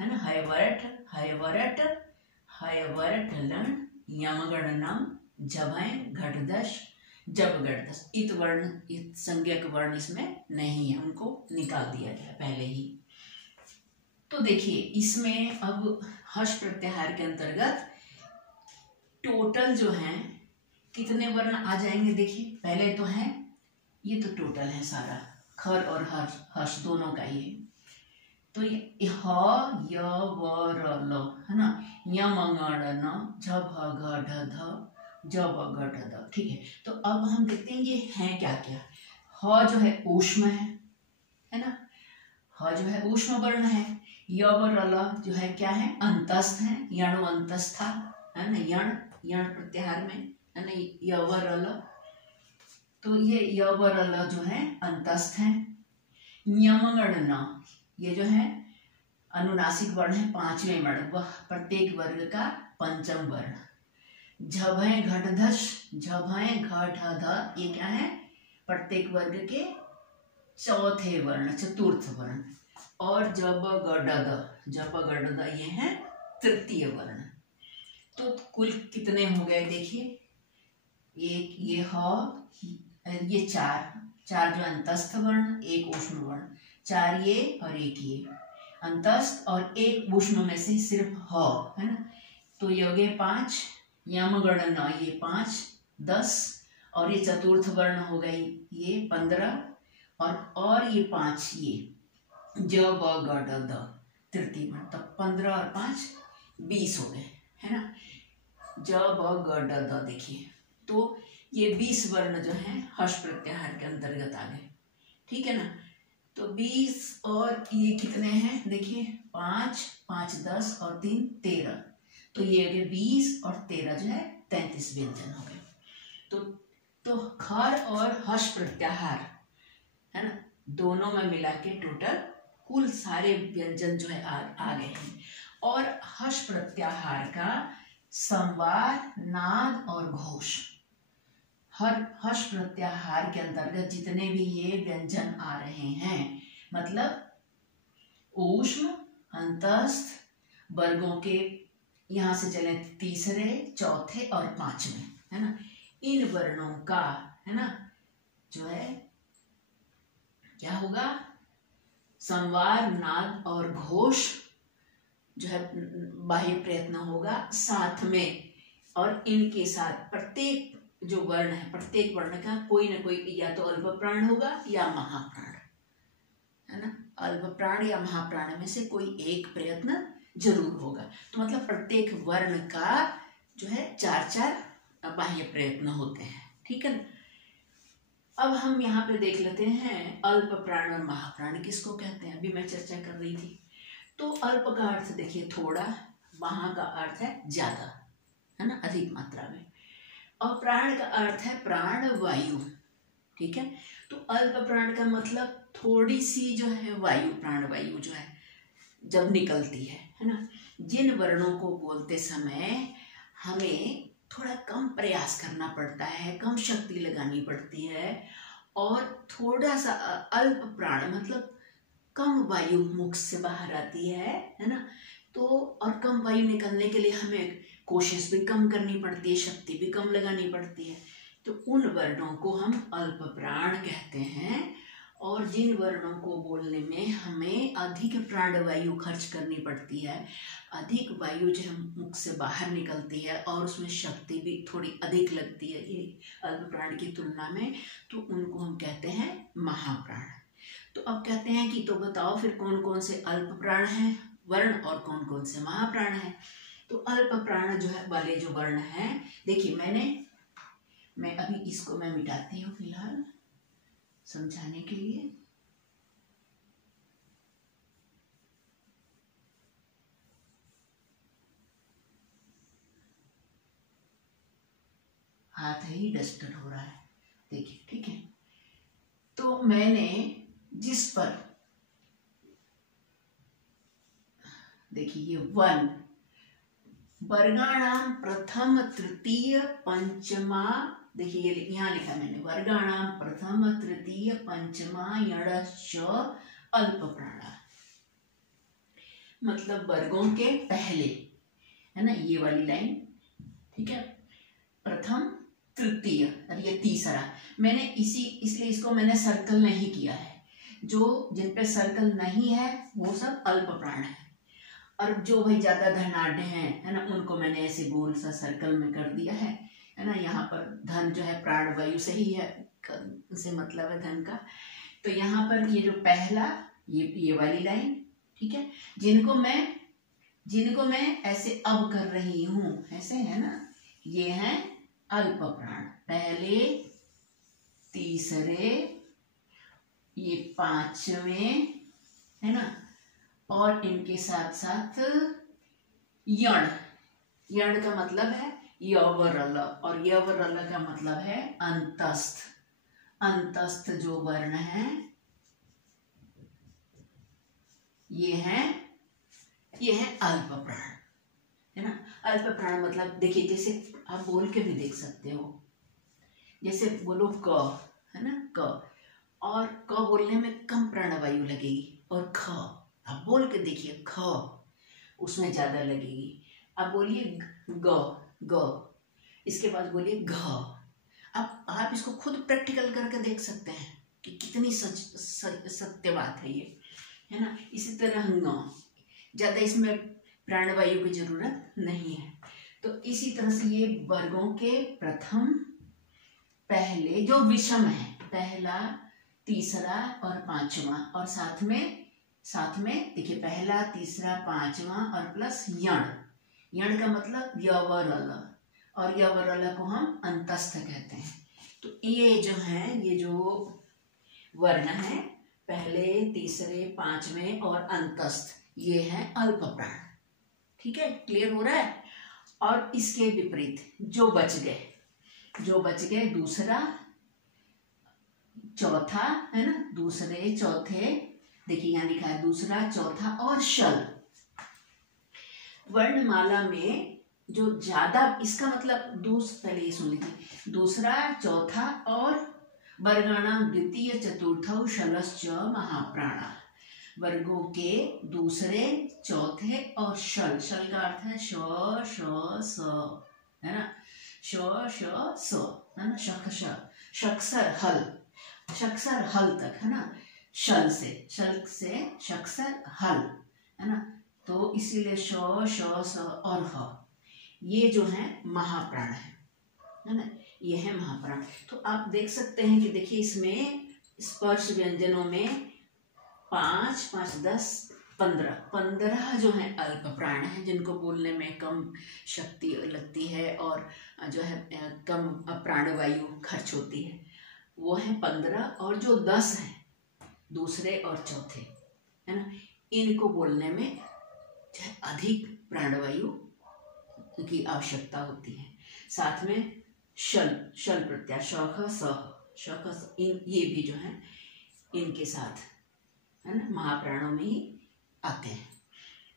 है ना। हयवरट लण यमगढ़ नम झभाए घटदश जबगढ़दश। इत वर्ण, इत संज्ञक वर्ण इसमें नहीं है, उनको निकाल दिया गया पहले ही। तो देखिए इसमें अब हर्ष प्रत्याहार के अंतर्गत टोटल जो है कितने वर्ण आ जाएंगे। देखिए पहले तो है, ये तो टोटल है सारा, खर और हर्ष दोनों का ये। तो ये ह, य, व, र, ल, है ना, यम, अङ, न, झ, भ, घ, ढ, ध, ज, ब, घ, ढ, ध। ठीक है, तो अब हम देखते हैं ये हैं क्या क्या। ह जो है ऊष्म है ना, ह जो है ऊष्म वर्ण है। य, व, र, ल जो है क्या है, अंतस्थ है, यण अंतस्था, है ना, यण प्रत्याहार में, है ना, य, व, र, ल। तो ये य, व, र, ल जो है अंतस्थ है। यमगण न ये जो है अनुनासिक वर्ण है, 5वें वर्ण, वह प्रत्येक वर्ग का 5म वर्ण। झभय घटधश, झभय घ ढ ध ये क्या है, प्रत्येक वर्ग के 4थे वर्ण, 4th वर्ण। और जब गड द ये है 3य वर्ण। तो कुल कितने हो गए देखिए, एक ये ह, ये 4 जो अंतस्थ वर्ण, 1 ऊष्म वर्ण, 4 ये और 1 ये अंतस्थ, और 1 ऊष्म में से सिर्फ ह, है ना। तो ये हो गए 5, यमगण न ये 5, 10, और ये चतुर्थ वर्ण हो गई, ये 15, और ये 5, ये ज ब ग ड द तृतीय वर्ण, तब 15 और 5 20 हो गए, है ना। ज ब ग ड द देखिए, तो ये 20 वर्ण जो है हर्ष प्रत्याहार के अंतर्गत आ गए, ठीक है ना। तो 20 और ये कितने हैं देखिए, 5 5 10 और 3 13, तो ये हो गए 20 और 13 जो है 33 व्यंजन हो गए। तो खर और हर्ष प्रत्याहार, है ना, दोनों में मिला के टोटल कुल सारे व्यंजन जो है आ गए हैं। और हर्ष प्रत्याहार का संवार, नाद और घोष, हर्ष प्रत्याहार के अंतर्गत जितने भी ये व्यंजन आ रहे हैं, मतलब ऊष्म, अंतस्थ वर्गों के, यहाँ से चले तीसरे, चौथे और पांचवें, है ना, इन वर्णों का, है ना, जो है क्या होगा, संवार, नाद और घोष जो है बाह्य प्रयत्न होगा साथ में। और इनके साथ प्रत्येक जो वर्ण है, प्रत्येक वर्ण का कोई ना कोई या तो अल्प प्राण होगा या महाप्राण, है ना, अल्प प्राण या महाप्राण में से कोई एक प्रयत्न जरूर होगा। तो मतलब प्रत्येक वर्ण का जो है 4-4 बाह्य प्रयत्न होते हैं, ठीक है ना। अब हम यहाँ पे देख लेते हैं अल्प प्राण और महाप्राण किसको कहते हैं, अभी मैं चर्चा कर रही थी। तो अल्प का अर्थ देखिए थोड़ा, महा का अर्थ है ज्यादा, है ना, अधिक मात्रा में, और प्राण का अर्थ है प्राण वायु, ठीक है। तो अल्प प्राण का मतलब थोड़ी सी जो है वायु, प्राण वायु जो है जब निकलती है ना। जिन वर्णों को बोलते समय हमें थोड़ा कम प्रयास करना पड़ता है, कम शक्ति लगानी पड़ती है, और थोड़ा सा अल्प प्राण मतलब कम वायु मुख से बाहर आती है ना। तो और कम वायु निकलने के लिए हमें कोशिश भी कम करनी पड़ती है, शक्ति भी कम लगानी पड़ती है। तो उन वर्णों को हम अल्प प्राण कहते हैं। और जिन वर्णों को बोलने में हमें अधिक प्राणवायु खर्च करनी पड़ती है, अधिक वायु जो है मुख से बाहर निकलती है और उसमें शक्ति भी थोड़ी अधिक लगती है ये अल्प प्राण की तुलना में, तो उनको हम कहते हैं महाप्राण। तो अब कहते हैं कि तो बताओ फिर कौन कौन से अल्प प्राण हैं वर्ण और कौन कौन से महाप्राण हैं। तो अल्प प्राण जो है वाले जो वर्ण हैं, देखिए मैं अभी इसको मैं मिटाती हूँ फिलहाल समझाने के लिए। हाथ ही डस्टर हो रहा है, देखिए, ठीक है। तो मैंने जिस पर देखिए ये वन वर्गाणाम प्रथम तृतीय पंचमा, देखिए ये यहाँ लिखा मैंने वर्गाणाम प्रथम तृतीय पंचमा यणश्च अल्प प्राणा, मतलब वर्गों के पहले, है ना, ये वाली लाइन, ठीक है। प्रथम तृतीय और ये तीसरा, मैंने इसलिए इसको मैंने सर्कल नहीं किया है। जो जिन पे सर्कल नहीं है वो सब अल्प प्राण है, और जो भाई ज्यादा धनाढ़ हैं, है ना, उनको मैंने ऐसे गोल सा सर्कल में कर दिया है ना। यहाँ पर धन जो है प्राण वायु से ही है, से मतलब है धन का। तो यहाँ पर ये जो पहला ये वाली लाइन, ठीक है, जिनको मैं ऐसे अब कर रही हूं, ऐसे है ना, ये हैं अल्प प्राण, पहले, तीसरे, ये पांचवें, है ना, और इनके साथ साथ यण का मतलब है यवरल, और यवरल का मतलब है अंतस्थ। अंतस्थ जो वर्ण है ये है अल्प प्राण, है ना। अल्प प्राण मतलब देखिए जैसे आप बोल के भी देख सकते हो, जैसे बोलो क, है ना, क, और क बोलने में कम प्राणवायु लगेगी, और ख आप बोल के देखिए ख उसमें ज्यादा लगेगी। अब बोलिए ग, इसके बाद बोलिए घ। अब आप इसको खुद प्रैक्टिकल करके देख सकते हैं कि कितनी सत्य बात है ये, है ना। इसी तरह ङ, ज्यादा इसमें प्राणवायु की जरूरत नहीं है। तो इसी तरह से ये वर्गों के प्रथम, पहले जो विषम है, पहला, तीसरा और पांचवा, और साथ में देखिए पहला, तीसरा, पांचवा और प्लस यण। यण का मतलब य व र ल, और य व र ल को हम अंतस्थ कहते हैं। तो ये जो है, ये जो वर्ण है पहले, तीसरे, पांचवें और अंतस्थ, ये है अल्प प्राण। ठीक है, क्लियर हो रहा है। और इसके विपरीत जो बच गए दूसरा, चौथा, है ना, दूसरे, चौथे, देखिए यहाँ लिखा है दूसरा, चौथा और शल। वर्णमाला में जो ज्यादा, इसका मतलब पहले ये सुन लीजिए, दूसरा, चौथा और वर्गाणाम द्वितीय चतुर्थौ शलश्च महाप्राणा। वर्गों के दूसरे, चौथे और शल का अर्थ है श, श, स, है ना, श, श, स, है ना, शक्सर हल तक, है ना, शल से शक्सर हल, है ना। तो इसीलिए श, स और ह, ये जो है महाप्राण है ना, ये है महाप्राण। तो आप देख सकते हैं कि देखिए इसमें स्पर्श व्यंजनों में 5, 5, 10, 15 जो है अल्प प्राण है, जिनको बोलने में कम शक्ति लगती है और जो है कम प्राणवायु खर्च होती है, वो है 15। और जो 10 है दूसरे और चौथे, है ना, इनको बोलने में अधिक प्राणवायु की आवश्यकता होती है। साथ में शल प्रत्यय शख ये भी जो है इनके साथ, है ना, महाप्राणों में ही आते हैं।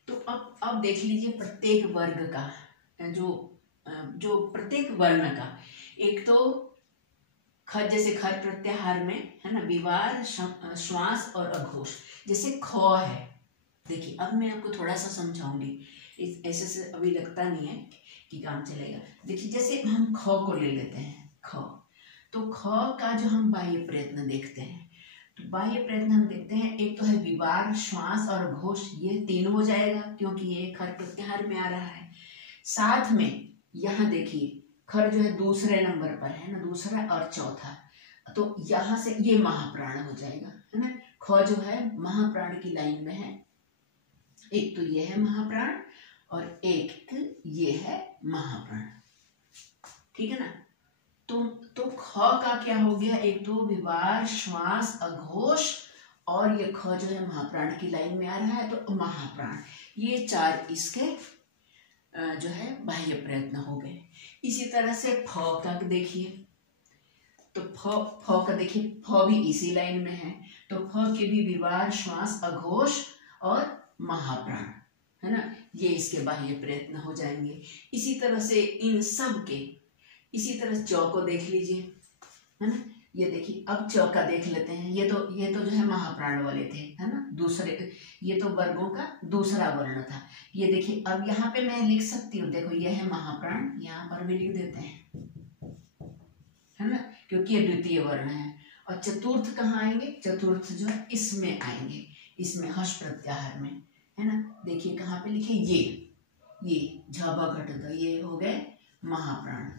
तो अब देख लीजिए प्रत्येक वर्ग का जो प्रत्येक वर्ण का, एक तो ख, जैसे खर प्रत्याहार में, है ना, विवार, श्वास और अघोष। जैसे ख है, देखिए अब मैं आपको थोड़ा सा समझाऊंगी, ऐसे से अभी लगता नहीं है कि काम चलेगा। देखिए जैसे हम ख को ले लेते हैं, ख, तो ख का जो हम बाह्य प्रयत्न देखते हैं, तो बाह्य प्रयत्न हम देखते हैं, एक तो है विवार, श्वास और घोष, ये 3 हो जाएगा क्योंकि ये खर प्रत्याहार में आ रहा है। साथ में यहाँ देखिए खर जो है दूसरे नंबर पर है ना, दूसरा और चौथा, तो यहाँ से ये महाप्राण हो जाएगा, है ना। ख जो है महाप्राण की लाइन में है, एक तो ये है महाप्राण और एक ये है महाप्राण, ठीक है ना। तो ख का क्या हो गया, एक तो विवार, श्वास, अघोष, और ये ख जो है महाप्राण की लाइन में आ रहा है, तो महाप्राण, ये 4 इसके जो है बाह्य प्रयत्न हो गए। इसी तरह से फ का देखिए, तो फ का देखिए, फ भी इसी लाइन में है, तो फ के भी विवार, श्वास, अघोष और महाप्राण, है ना, ये इसके बाह्य प्रयत्न हो जाएंगे। इसी तरह से इन सब के, इसी तरह चौ को देख लीजिए, है ना, ये देखिए अब चौ का देख लेते हैं। ये तो जो है महाप्राण वाले थे, है ना, दूसरे, ये तो वर्गों का दूसरा वर्ण था। ये देखिए अब यहाँ पे मैं लिख सकती हूँ, देखो ये है महाप्राण, यहाँ पर भी लिख देते हैं, है ना, क्योंकि ये द्वितीय वर्ण है। और चतुर्थ कहाँ आएंगे, चतुर्थ जो है इसमें आएंगे, इसमें हर्ष प्रत्याहार में, है ना। देखिए कहाँ पे लिखे, ये झ घट द, ये हो गए महाप्राण।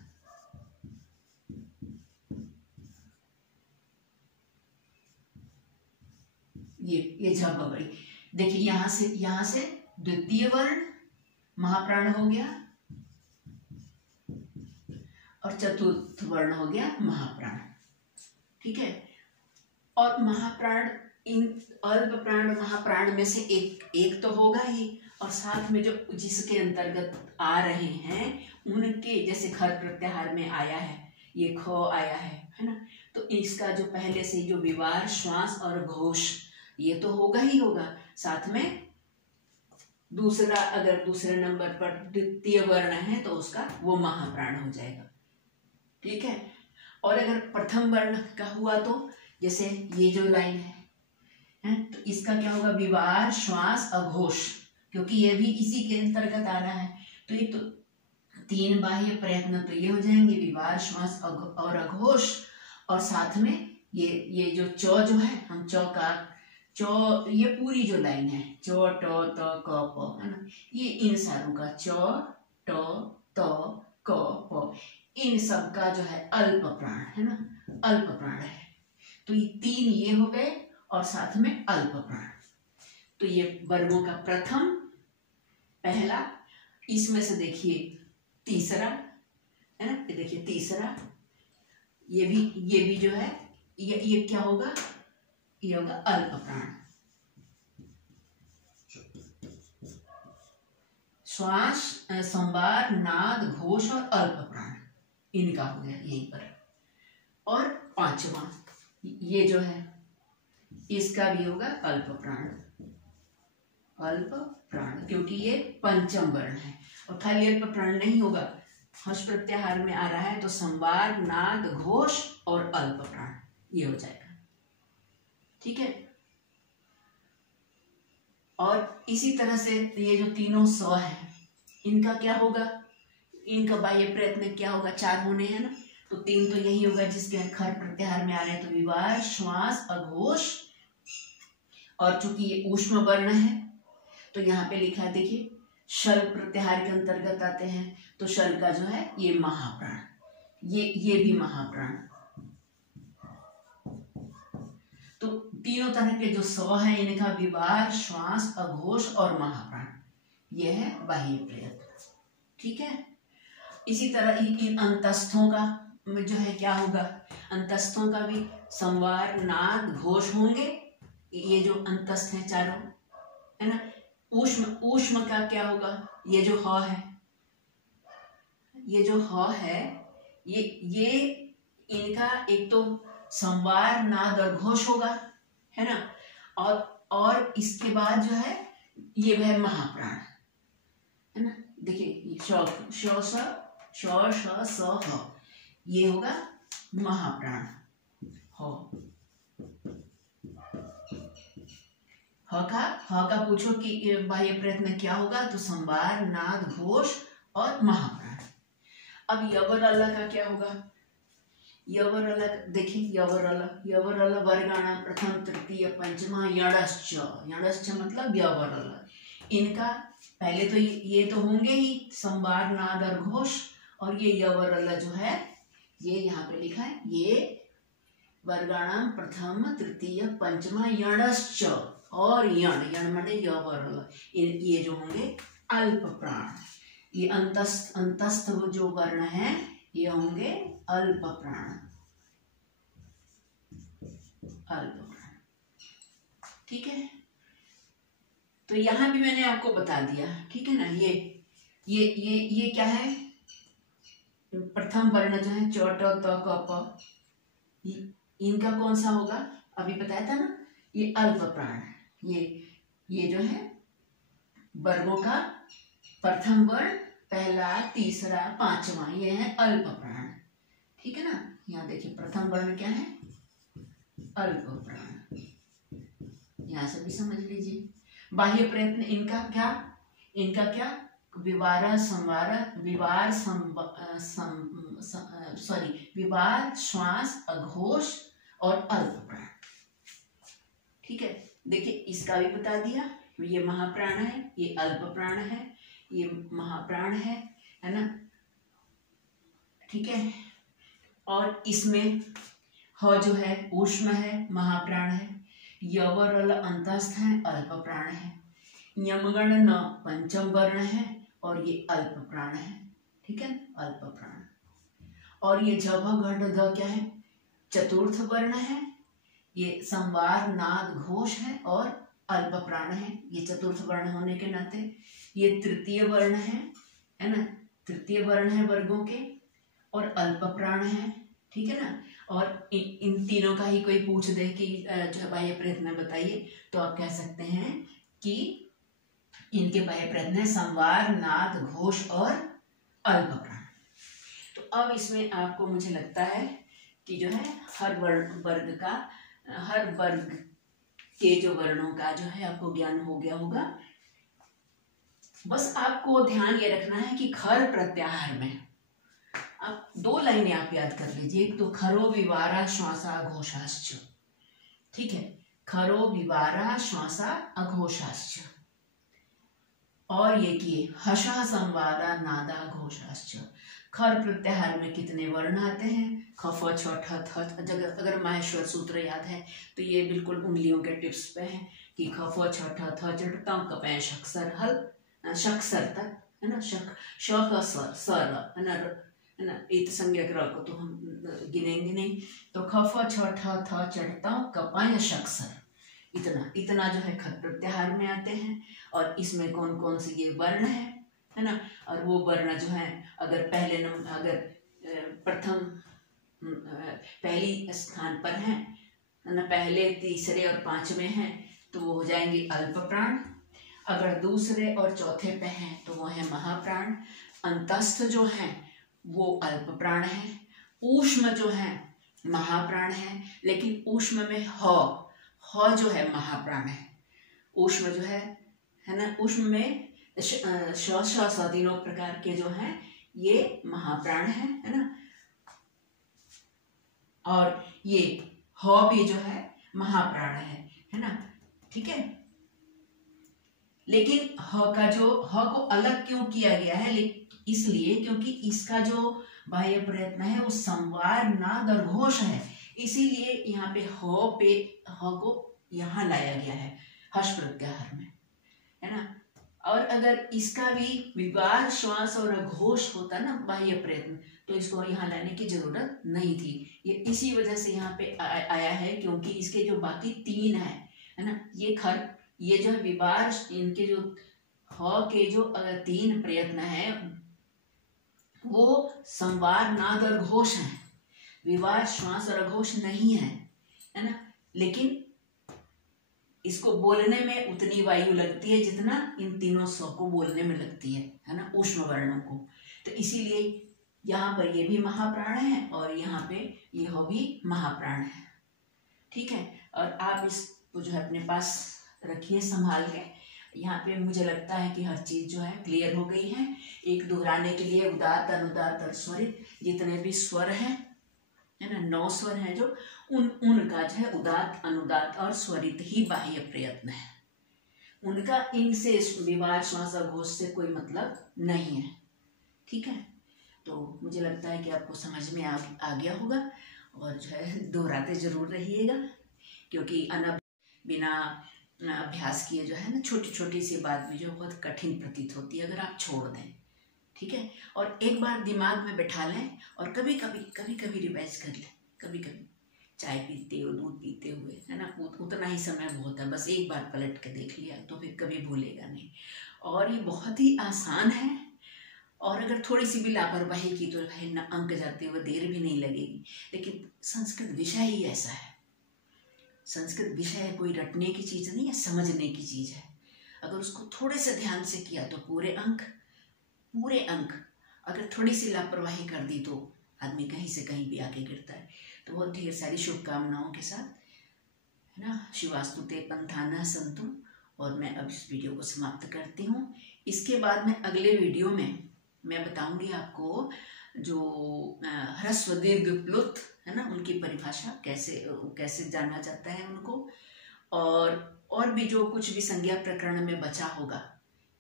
ये झ बड़ी, देखिए यहाँ से द्वितीय वर्ण महाप्राण हो गया और चतुर्थ वर्ण हो गया महाप्राण, ठीक है। और महाप्राण, इन अल्प प्राण महाप्राण में से एक तो होगा ही, और साथ में जो जिसके अंतर्गत आ रहे हैं उनके, जैसे खर प्रत्याहार में आया है, ये ख आया है ना, तो इसका जो पहले से जो विवार, श्वास और घोष, ये तो होगा ही होगा। साथ में दूसरा, अगर दूसरे नंबर पर द्वितीय वर्ण है तो उसका वो महाप्राण हो जाएगा, ठीक है। और अगर प्रथम वर्ण का हुआ तो जैसे ये जो लाइन है, तो इसका क्या होगा, विवार, श्वास, अघोष, क्योंकि ये भी इसी के अंतर्गत आ रहा है। तो ये तो 3 बाह्य प्रयत्न तो ये हो जाएंगे, विवार, श्वास और अघोष, और साथ में ये जो चौ जो है, हम चौ, ये पूरी जो लाइन है, चौ, ट, त, क, प, है ना, ये इन सारों का चौ, ट, त, क, प, इन सब का जो है अल्प प्राण है ना, अल्प प्राण है। तो ये 3 ये हो गए और साथ में अल्प प्राण। तो ये वर्गों का प्रथम, पहला, इसमें से देखिए तीसरा है ना, ये देखिए तीसरा, ये भी जो है ये क्या होगा, ये होगा अल्प प्राण। श्वास, संवार, नाद, घोष और अल्प प्राण, इनका हो गया यहीं पर। और पांचवा ये जो है इसका भी होगा अल्प प्राण, अल्प प्राण, क्योंकि ये पंचम वर्ण है। और खाली अल्प प्राण नहीं होगा, हर्ष प्रत्याहार में आ रहा है तो संवार, नाद, घोष और अल्प प्राण ये हो जाएगा। ठीक है। और इसी तरह से ये जो तीनों स है इनका क्या होगा, इनका बाह्य प्रयत्न क्या होगा, 4 होने हैं ना, तो 3 तो यही होगा जिसके खर प्रत्याहार में आ रहे हैं, तो विवाह, श्वास, अघोष। और चूंकि ये ऊष्म वर्ण है तो यहाँ पे लिखा है देखिए शल प्रत्याहार के अंतर्गत आते हैं, तो शल का जो है ये महाप्राण, ये भी महाप्राण। तो तीनों तरह के जो स है इनका विवाह, श्वास, अघोष और महाप्राण, ये है बाह्य प्रयत्न। ठीक है। इसी तरह इन अंतस्थों का जो है क्या होगा, अंतस्थों का भी संवार, नाद, घोष होंगे। ये जो अंतस्थ हैं चारों है ना। ऊष्म का क्या होगा, ये जो ह है, ये जो ह है ये इनका एक तो संवार, नाद और घोष होगा है ना। और इसके बाद जो है ये वह महाप्राण है ना। देखिए श ये होगा महाप्राण। ह का पूछो कि बाह्य प्रयत्न क्या होगा, तो संवार, नाद, घोष और महाप्राण। अब यवरल का क्या होगा, यवरल देखिए यवरल वर्गाणाम प्रथम, तृतीय, पंचमा, यणश्च मतलब यवरल। इनका पहले तो ये तो होंगे ही संवार, नाद और घोष, और ये यवरल जो है ये यहाँ पे लिखा है, ये वर्गाणाम प्रथम, तृतीय, पंचमा, यणश्च और यण माने यवरल, ये जो होंगे अल्प प्राण। ये अंतस्थ जो वर्ण है ये होंगे अल्प प्राण, अल्प प्राण। ठीक है। तो यहां भी मैंने आपको बता दिया, ठीक है ना। ये क्या है, प्रथम वर्ण जो है च, ट, त, क, प, इनका कौन सा होगा, अभी बताया था ना, ये अल्प प्राण। ये जो है वर्गों का प्रथम वर्ण, पहला, तीसरा, पांचवा, ये है अल्प प्राण। ठीक है ना। यहाँ देखिए प्रथम वर्ण क्या है, अल्प प्राण, यहां से भी समझ लीजिए। बाह्य प्रयत्न इनका क्या, विवार, संवार, विवार, श्वास, अघोष और अल्प प्राण। ठीक है। देखिए इसका भी बता दिया, ये महाप्राण है, ये अल्प प्राण है, ये महाप्राण है ना। ठीक है। और इसमें ह जो है ऊष्म है, महाप्राण है, यवरल अंतस्थ है, अल्प प्राण है, यमगण न पंचम वर्ण है और ये अल्प प्राण है। ठीक है, अल्प प्राण। और ये झ घट ध क्या है, चतुर्थ वर्ण है, ये संवार, नाद, घोष है और अल्प प्राण है। ये चतुर्थ वर्ण होने के नाते ये तृतीय वर्ण है ना, तृतीय वर्ण है वर्गों के और अल्प प्राण है। ठीक है ना। और इन तीनों का ही कोई पूछ दे कि जो बाह्य प्रयत्न बताइए, तो आप कह सकते हैं कि इनके बाह्य प्रयत्न है संवार, नाद, घोष और अल्प प्राण। तो अब इसमें आपको मुझे लगता है कि जो है हर वर्ग के जो वर्णों का जो है आपको ज्ञान हो गया होगा। बस आपको ध्यान ये रखना है कि खर प्रत्याहार में आप 2 लाइनें आप याद कर लीजिए। एक तो खरो विवारा श्वासा घोषाश्च। ठीक है, खरो विवारा श्वासा अघोषाश्च। और ये किए हशा संवादा नादा घोषाश्च। खर प्रत्याहार में कितने वर्ण आते हैं? ख फ छ ठ थ। अगर माहेश्वर सूत्र याद है तो ये बिल्कुल उंगलियों के टिप्स पे है कि ख फ छ ठ थ च ट कपय शक्सर हल शक्सर तक, है ना। श ख स र, है ना। इत संज्ञक र को तो हम गिनेंगे नहीं। तो ख फ छ ठ थ च ट कपय शक्सर, इतना जो है खर प्रत्याहार में आते हैं। और इसमें कौन कौन से ये वर्ण है ना। और वो वर्ण जो है अगर प्रथम पहली स्थान पर है ना, पहले तीसरे और पांचवें हैं तो वो हो जाएंगे अल्प प्राण। अगर दूसरे और चौथे पे हैं तो वो है महाप्राण। अंतस्थ जो है वो अल्प प्राण है। ऊष्म जो है महाप्राण है, लेकिन ऊष्म में ह जो है महाप्राण है। ऊष्म जो है ना, ऊष्म में श तीनों प्रकार के जो हैं ये महाप्राण है ना। और ये ह भी जो है महाप्राण है ना। ठीक है, लेकिन ह को अलग क्यों किया गया है? इसलिए क्योंकि इसका जो बाह्य प्रयत्न है वो संवार नाद और घोष है, इसीलिए यहाँ पे ह को यहाँ लाया गया है हर्ष प्रत्याहार में, है ना। और अगर इसका भी विवार श्वास और घोष होता ना बाह्य प्रयत्न, तो इसको यहाँ लाने की जरूरत नहीं थी। ये इसी वजह से यहाँ पे आया है क्योंकि इसके जो बाकी तीन है ना, ये जो विवार, इनके जो ह के जो तीन प्रयत्न है वो संवार नाद और घोष है, विवार श्वास और घोष नहीं है ना। लेकिन इसको बोलने में उतनी वायु लगती है जितना इन तीनों स्व को बोलने में लगती है ना, ऊष्म वर्णों को। तो इसीलिए यहाँ पर ये भी महाप्राण है और यहाँ पे ये हो भी महाप्राण है। ठीक है, और आप इसको जो है अपने पास रखिए संभाल के। यहाँ पे मुझे लगता है कि हर चीज जो है क्लियर हो गई है। एक दोहराने के लिए उदात्त, अनुदात्त और स्वरित जितने भी स्वर हैं, है ना, 9 स्वर हैं जो उनका जो है उदात्त, अनुदात्त और स्वरित ही बाह्य प्रयत्न है। उनका इनसे विवार श्वास और घोष से कोई मतलब नहीं है। ठीक है, तो मुझे लगता है कि आपको समझ में आ गया होगा। और जो है दोहराते जरूर रहिएगा, क्योंकि बिना अभ्यास किए जो है ना छोटी छोटी सी बात भी जो बहुत कठिन प्रतीत होती है अगर आप छोड़ दें। ठीक है, और एक बार दिमाग में बैठा लें और कभी कभी रिवाइज कर लें। कभी चाय पीते हो, दूध पीते हुए, है ना, उतना ही समय बहुत है, बस एक बार पलट के देख लिया तो फिर कभी भूलेगा नहीं। और ये बहुत ही आसान है, और अगर थोड़ी सी भी लापरवाही की तो है ना अंक जाते हुए देर भी नहीं लगेगी। लेकिन संस्कृत विषय ही ऐसा है, संस्कृत विषय कोई रटने की चीज नहीं है, समझने की चीज है। अगर उसको थोड़े से ध्यान से किया तो पूरे अंक, अगर थोड़ी सी लापरवाही कर दी तो आदमी कहीं से कहीं भी आके गिरता है। तो बहुत ढेर सारी शुभकामनाओं के साथ, है ना, शिवास्तु ते पंथाना संतु। और मैं अब इस वीडियो को समाप्त करती हूँ। इसके बाद में अगले वीडियो में मैं बताऊंगी आपको जो ह्रस्व दीर्घ प्लुत है ना, उनकी परिभाषा कैसे जाना जाता है उनको, और भी जो कुछ भी संज्ञा प्रकरण में बचा होगा,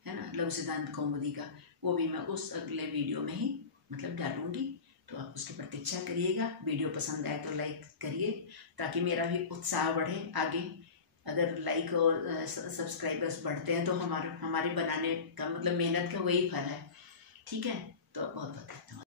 है ना, लघु सिद्धांत कौमुदी का, वो भी मैं उस अगले वीडियो में ही मतलब डालूंगी। तो आप उसकी प्रतीक्षा करिएगा। वीडियो पसंद आए तो लाइक करिए ताकि मेरा भी उत्साह बढ़े आगे। अगर लाइक और सब्सक्राइबर्स बढ़ते हैं तो हमारे बनाने का मतलब मेहनत का वही फल है। ठीक है, तो बहुत बहुत